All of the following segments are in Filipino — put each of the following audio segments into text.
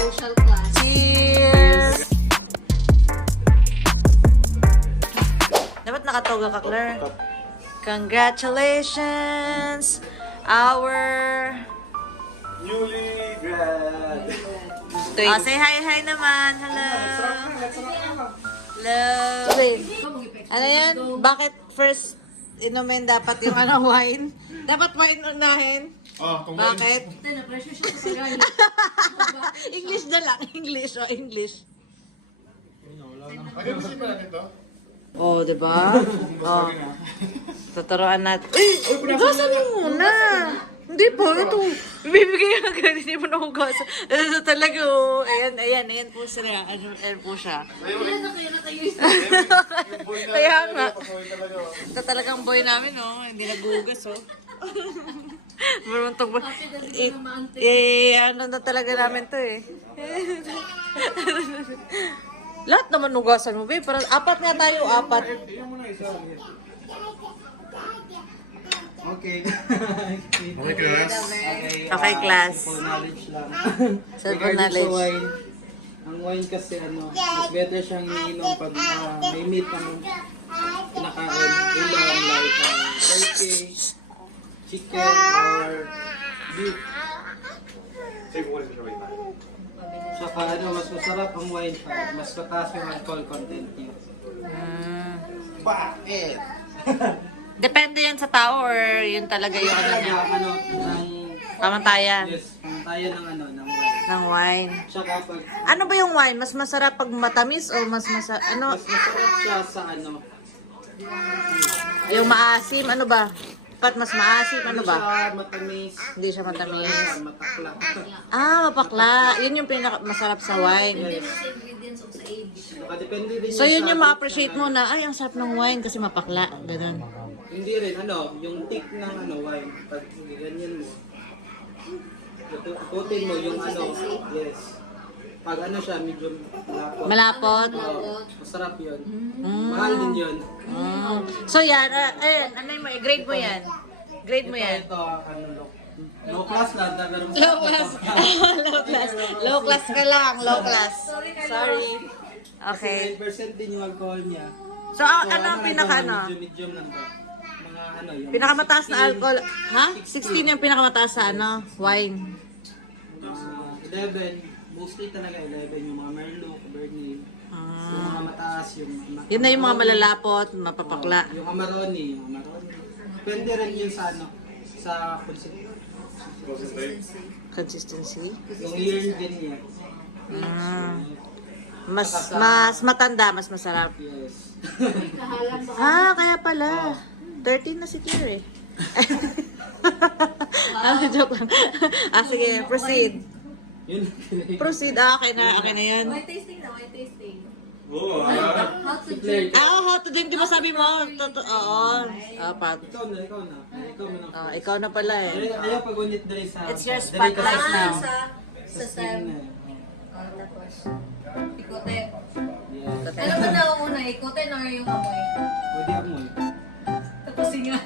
Social class. Cheers! Dapat nakatoga ka, Claire. Congratulations! Our... Newly grad. say hi naman. Hello. Hello. Ano yan? Bakit first inumin dapat yung wine? Dapat wine unahin? Bakit? Na-pressure siya sa pagkain. English na lang. English. Oh, di ba? Oh. Tuturuan natin. Hugasan mo muna. Hindi po, ito. Bibigay ka agad, hindi mo nahugasan. Ito talaga, oh. Ayan po sila. Ayan po siya. Kaya nga. Ito talagang boy namin, oh. Hindi naghugas, oh. Maruntong ba? Ano na talaga namin to, eh. Lahat naman hugasan mo, babe. Parang apat nga tayo, apat. Okay. Okay, class. Okay, class. Simple knowledge lang. Simple Regarding knowledge. sa wine, ang wine kasi mas better siyang ininom pag may meat ang kinakain. Ulam like turkey, chicken, or beef. Saka mas masarap ang wine pag mas mataas yung alcohol content niya. Bakit? Depende yan sa tao or yun talaga yung ano niya? Ng Pamantayan yes, pamantayan ng wine. ng wine. Saka pag Ano ba yung wine? Mas masarap pag matamis o mas masarap? Ano? mas masarap siya sa Yung maasim? Ano ba? Pat mas maasim? Ano ba? siya matamis. Hindi siya matamis. Matakla. Mapakla. Yun yung masarap sa wine. Ingredients of sa age. Depende din So yun sa yung ma-appreciate mo na, ay, ang sarap ng wine kasi mapakla. Ganun. Hindi rin, yung thick ng wine. Pag ganyan mo, ikutin mo yung yes. Pag siya, medyo malapot. Malapot. Masarap yun. Mahal din yun. So yan, ano yung grade mo yan? Grade mo yan? Ito, low class lang. Low class. Low class ka lang. Low class. Sorry. Okay. 9% din yung alcohol niya. So, ano ang pinaka Medium lang to. Mga yung pinakamataas na alcohol? Ha? 16 yung pinakamataas sa wine. 11, mostly talaga 11 yung mga Merlot, Cabernet. Yung mga mataas, Yun na yung mga malalapot, mapapakla. Yung Amarone. Depende rin yun sa sa Consistency. yung year din niya. Mas matanda, mas masarap. Yes. Kaya pala. 13 na si Claire eh. Joke lang. Sige, proceed. Yun. Proceed. Okay na yan. White tasting na, white tasting. Oo, How to drink. How to drink, di ba sabi mo? Oo. Apat. Ikaw na. Ikaw mo na. Ikaw na pala eh. Ayaw pag-unit dali sa... It's your dali ka spotlight sa now. Sa steam stem. na. Tapos, ikote. Yes. Ano ba na una? Ikote na yung amoy. Pwede amoy. Tapos nga.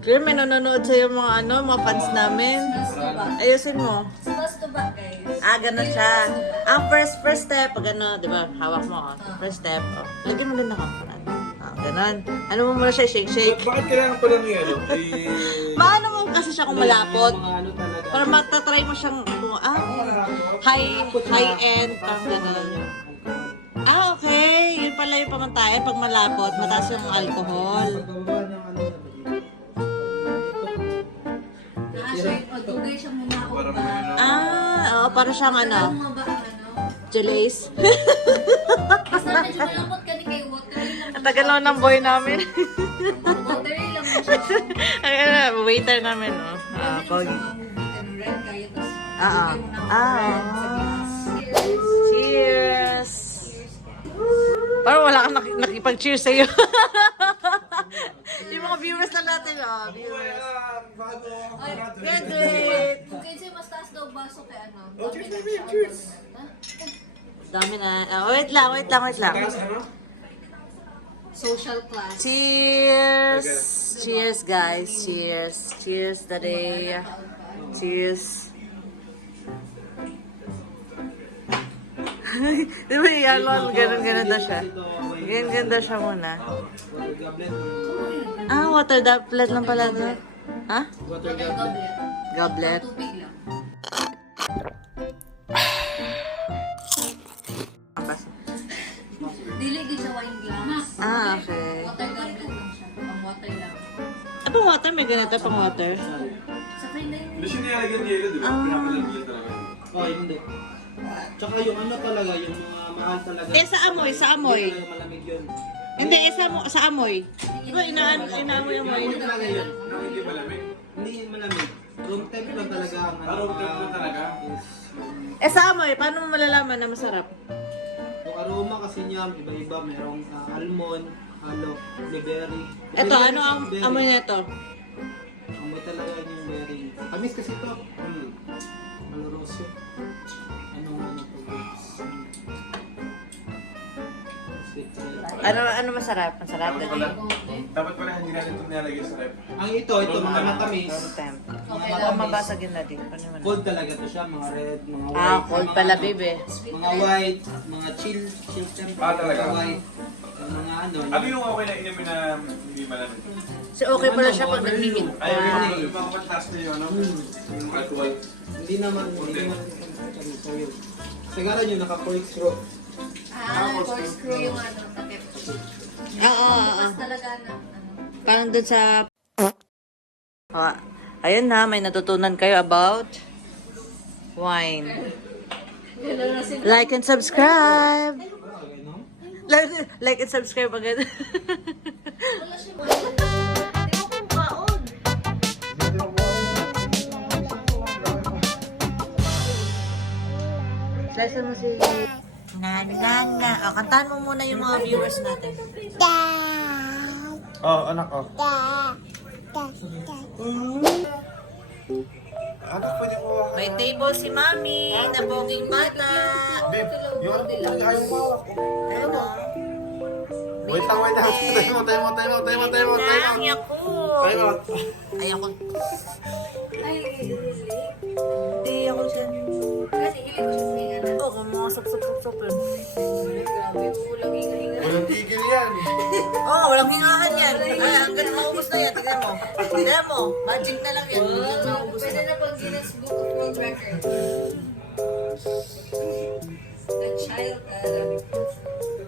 Claire, may nanonood sa'yo mga mga fans namin. Smells to ba? Ayusin mo. Smells to ba, guys? Ganun siya. Ang first step, pag di ba, hawak mo, first step, lagyan mo din na kamuran. Ganun. Ano mo muna siya, shake. Bakit kailangan pala ng Maano mo kasi siya kung malapot. Mga talaga. Para matatry mo siyang, high-end, parang ganun. Okay. Yun pala yung pamantayan. Pag malapot, mataas yung alcohol. Pagbaba ng Magdugay siya muna ako ba? Oo, para siyang Tagal mo ba ang Jalace. Basta medyo malapot ka ni kay watery lang. Ang tagal naman ng boy namin. Watery lang mo siya. Waiter namin, oh. Pag red kayo, tapos Oo. dugay mo na ako red sa glass. Cheers! Parang wala kang nakipag-cheers sa'yo. Yung mga viewers na natin, viewers. Graduate! Kung kayo sa'yo mas taas daw baso kay Cheers! Dami na. Wait lang. social class. Cheers! Cheers, guys. Cheers. Cheers, daddy. Cheers. Di ba yan, ganun daw siya. Ganun daw siya muna. Water goblet. Ah, water droplet lang pala doon. Ha? Water Water goblet. goblet. Goblet. Tubig lang. Dili din sa wine glass. Ah, okay. Water goblet lang siya. Pang water lang. Ah, pang water? May ganito pang water? Sa friend na yun. Hindi siya nilalagyan yelo, di ba? Pinapalagyan talaga. Oh, hindi. Tsaka yung ano talaga, yung mga mahal talaga. Eh, sa amoy, sa amoy. Hindi talaga malamig yun. Hindi, sa amoy. Di ba inaamoy yung amoy? Hindi talaga yun. Hindi malamig. Hindi malamig. Room temp lang talaga ang Room temp lang talaga? Yes. Eh, sa amoy, paano mo malalaman na masarap? Yung aroma kasi niya, iba-iba. Merong almond, halo, blueberry. Ito, ano ang Blueberry. amoy nito? Amoy talaga yung berry. Tamis kasi ito. Malurosyo. Ano to? Ano masarap? Masarap Dapat din. pala, dapat pala hindi natin ito nilalagay sa rep. Ang ito mga matamis. Temp. Okay O lang. mabasag yun natin. Ano man? Cold talaga to siya, mga red, mga white. Ah, cold mga pala, ano, baby. Mga white, mga chill temp. Ah, talaga? Mga white. Yung mga ano. Ano yung okay na inumin na hindi malamig? So, okay pala siya pag nagmimit. Ay, yung mga mataas na yung ano, yung alcohol. Hindi naman yun. Sigara nyo, naka-corkscrew. Corkscrew yung ano, takip. Oo. Bukas talaga na, ano. Parang dun sa... Oh, ayun na, may natutunan kayo about wine. Like and subscribe! Like and subscribe agad. Wala siya mo. Hindi ko kung kaon. Slice mo si... Nga. O, kantahan mo muna yung mga viewers natin. Oh, anak ko. Anak, pwede ko. May table si Mami na boging bata. Babe, yung ano ayaw mo hawak ko. Ayun o. Wait lang. Tayo mo. Lang, yaku. Ay, ako. Ay, Hindi ako siya. kasi hilig ko siya sa ingatan. Oo, kung mga sup. Grabe, kulang hinga-hinga. Walang tigil yan. Oo, walang hingahan yan. Ay, hanggang maubos na yan. Tignan mo. Tignan mo. Magic na lang yan. Hanggang maubos Pwede na. na pag Guinness Book of World Records. The child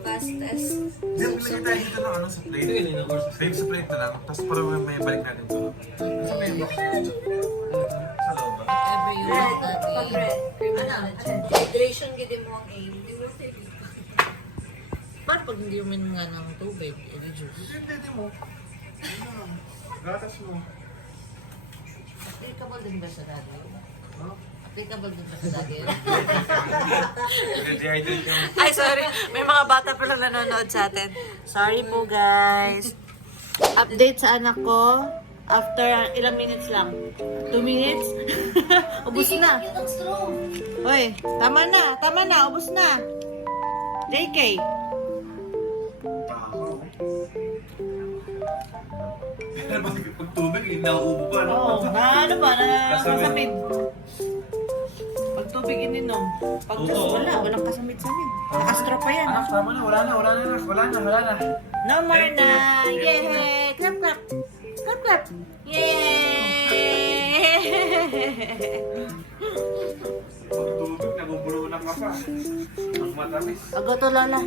fastest. Hindi, bilagay tayo dito ng ano sa plate. Save sa plate na lang. Tapos parang may balik natin ito. Sa may box. Sa loob ba? Every year. Pag-red. Hydration gidi mo ang aim. Di mo sa Paano pag hindi uminom nga ng tubig? Hindi juice. Hindi mo. Gatas mo. Applicable din ba sa dati? Applicable din ba sa dati? Dehydrate yung... Ay, sorry. May mga bata pa lang nanonood sa atin. Sorry po, guys. Update sa anak ko. After ilang minutes lang. 2 minutes? Ubus na. Yung straw. Hoy, tama na. Ubus na. JK. Pero pag tubig, hindi nauubo pa, no? Oo, ano ba? Kasamid. Kasamid. Pag tubig ininom. Pag walang kasamid-samid. Nakastro pa yan. Anak, tama na, wala na. No more na. Yay! Clap. Yay! Pag tubig, nabubulunan ka pa. Ang matamis. Ago to, Lola.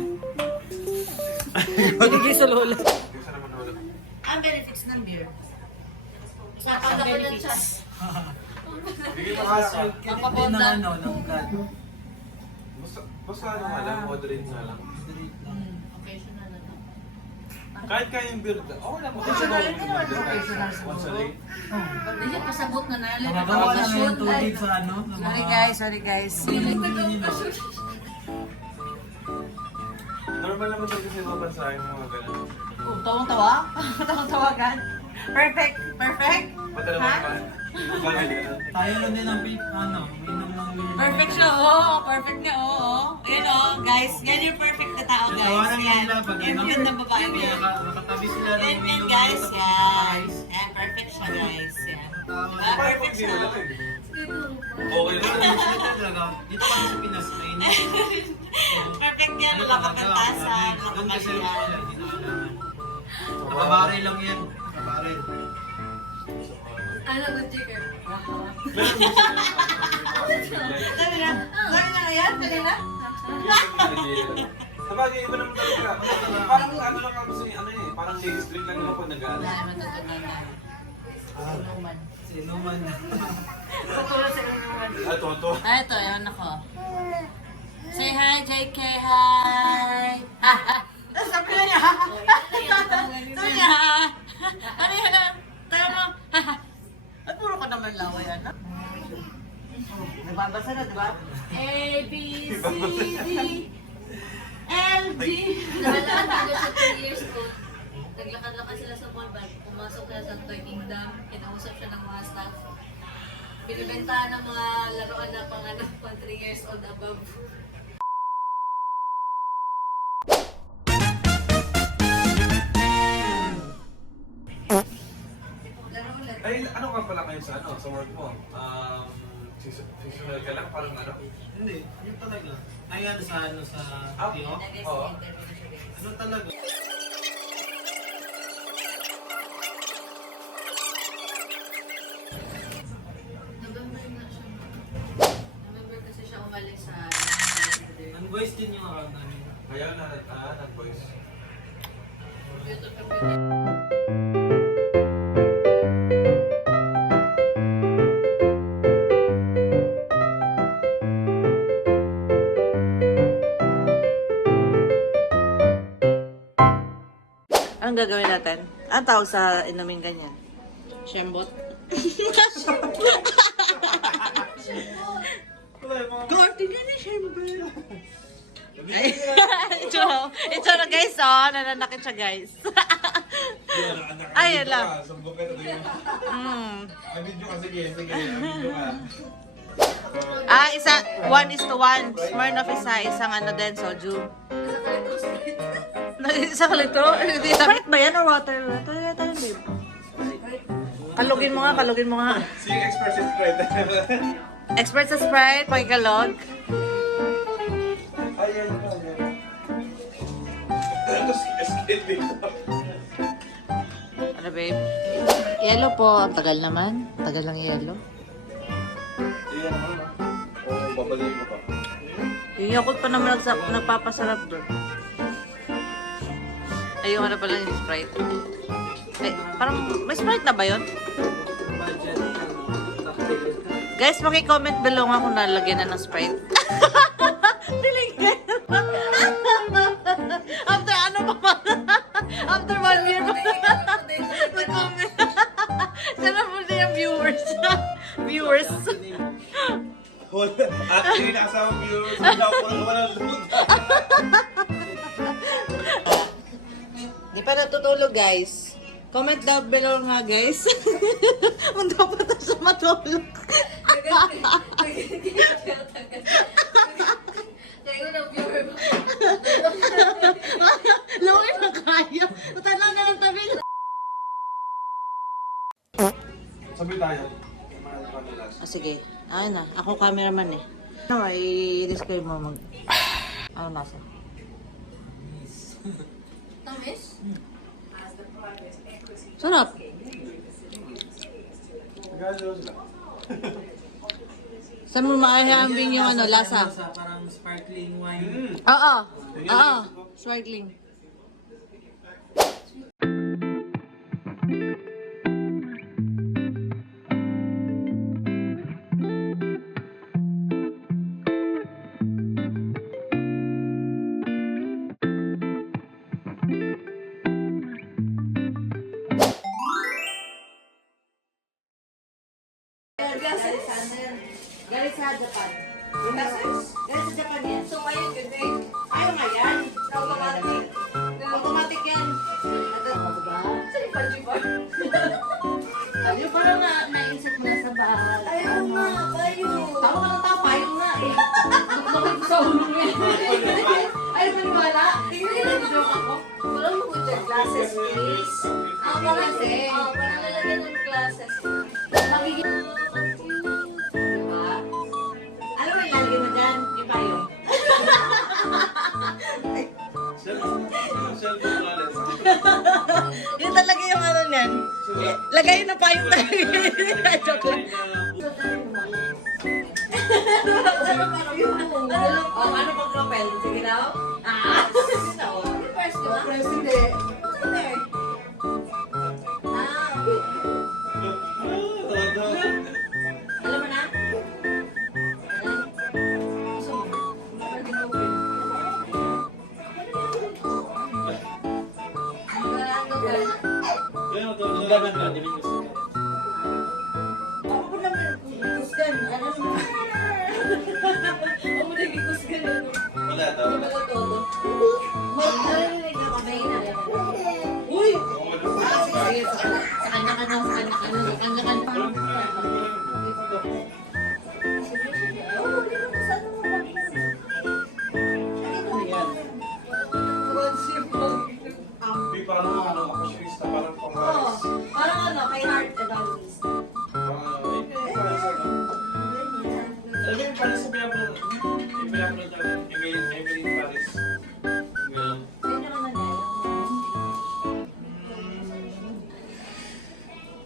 Magiging sa Lola. Hindi sa naman ulo. Ang benefits ng beer. Nakakala ko ng chat. Sige, makasal. Mapabonda. Basta ano nga lang, moderate nga lang. Occasional na lang. Kahit kayang beer, okay lang. Occasional. Once a day. Hindi pasabot na nalang. Magawa na ng tubig sa ano. Sorry guys. Normal naman talaga sa ibang bansa yung mga ganun. Oh, tawang-tawa? Tawang-tawagan? Perfect? Padala mo naman. Bakit ganun? Tayo lang din ang ano, minum lang yun. Perfect siya, oo. Perfect niya, oo. Ayan, oo, guys. Yan yung perfect na tao, guys. Tawanan Yan. nila pag Yan, magandang babae mo yan. nakatabi sila ng Yan, minum. guys. Yan. Yan, perfect siya, guys. Yan. Diba? Perfect Hindi siya. mo lang eh. Okay lang. Dito kasi sa Pinas, mainit. Perfect yan. Wala kang kantasan. Wala Doon kang kasi kasiyahan. hindi na kailangan. Nakabaril lang yan. Nakabaril. Ano ba, chicken? Sabi na. Sabi na yan? Sabi na? Sabagay, iba naman talaga. Parang ano lang ako sa ano eh. Parang ladies drink lang naman pag nag-ano. Wala naman totoo na. Inuman. Sino man. Patulog sa inuman. Ah, toto. Ah, ito. Ewan ako. Say hi, JK. Hi. Ha, ha. Sabi na niya. Sabi niya. Ano yun? Tayo mo. Ha, ha. Ay, puro ka naman laway, ano? Nagbabasa na, diba? A, B, C, D, L, G. Nakalakad ako siya 2 years old. Naglakad-lakad sila sa mall bag. Pumasok na sa Toy Kingdom. Kinausap siya ng mga staff. Binibentahan ng mga laruan na pang 3 years old above. Laro ulit. Ay, ano ka pala kayo sa ano, sa work mo? Seasonal ka lang, parang ano? Hindi, yun talaga. Ayan sa ano sa Ah, TO. Nag-guest Oo. interview siya guys. Ano talaga? November na siya. November kasi siya umalis sa Unvoice din yung account namin. Kaya nag-voice. computer. Anong gagawin natin? Ang tawag sa inumin ganyan? Shembot? Korting ka na, Shembot. Ay, ito na guys, oh. Nananakit siya guys. Ay, ala. Sumbong ka na doon. Video ka, sige. Video ka. Ah, 1:1. Smirnoff isang ano din, soju. Isang litro? Sprite ba yan or water? Water yata yun, babe. Kalugin mo nga. Sige, expert sa spread. Expert sa Sprite, pakikalog. Ayan. Tapos, escape dito. Ano, babe? Yellow po. Ang tagal naman. Tagal ng yellow. Iyan ako na. Oo, babalikin ko pa. Yung Yakult pa naman nagpapasarap doon. Ayun, ano pala yung Sprite. Eh, parang, may Sprite na ba yun? Budget. Guys, paki-comment below nga kung nalagyan na ng Sprite. Diligyan. After ano pa? After 1 year pa. Mag-comment. Sana po na yung viewers. Viewers. Actually, nakasama viewers. Hindi ako walang load. Di pa natutulog, guys. Comment down below nga, guys. Kung dapat na siya matulog. Kaya ko ng viewer mo. Lawin na kaya. Tanaw na ng tabi. Sabi tayo. Sige. Ayun na. Ako cameraman eh. Ano, i-describe mo mag... Ano nasa? Tamis? Sarap. Saan mo makahambing yung ano, lasa? Parang sparkling wine. Oo. Oo. Sparkling. Galing sa Japan. Galing sa Japan yan. So ngayon, ganda eh. Ayaw nga yan. Automatic. Automatic yan. Diba? Saan yung Pajibor? Yung parang na-insert mo na sa bahay. Ayaw nga, bayo. Tama ka ng tao, payong nga eh. Bakit sa ulo mo yan? Ayaw maniwala. Tingnan mo joke ako. Walang mo dyan. Glasses, please. Parang Parang lalagyan ng glasses. magiging... Diba? Ano ba ilalagay mo dyan? Yung payong. Lagay na pa yung tayo. Joke lang. Ano pag propel? Sige na. First, di ba? President. Alam mo na? Gusto mo? Pwede mo open. Wala ang gawin. Ako po naman, kusgan. Ano mo? Ako naging kusgan. Wala daw. Hindi ba ito todo? Ay, nakabay na. Uy! Sige, sa kanya ka na, sa kanya ka na, sa kanya ka na. Di parang ano, fashionista, parang pamaris. Parang ano, kay Heart Evangelist. Alam mo yung Paris sa pinapanood? Yung pinapanood natin, Emily Paris. Ganun. Kanya ka na na.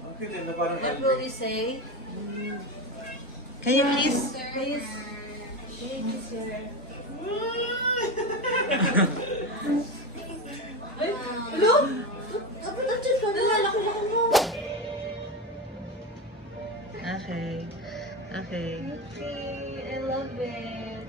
Ang cute eh, na parang What will we say? Can you kiss? Kiss. Kiss her. Hello? Dapat nandiyan ka na. Laki-laki mo. Okay. Okay. Okay, I love it.